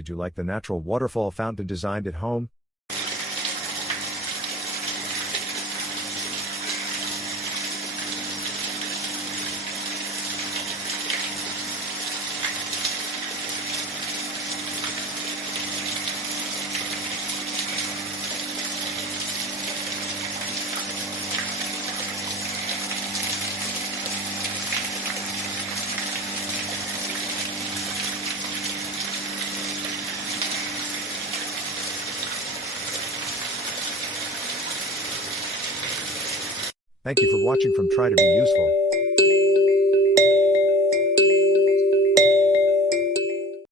Did you like the natural waterfall fountain designed at home? Thank you for watching from Try to Be Useful.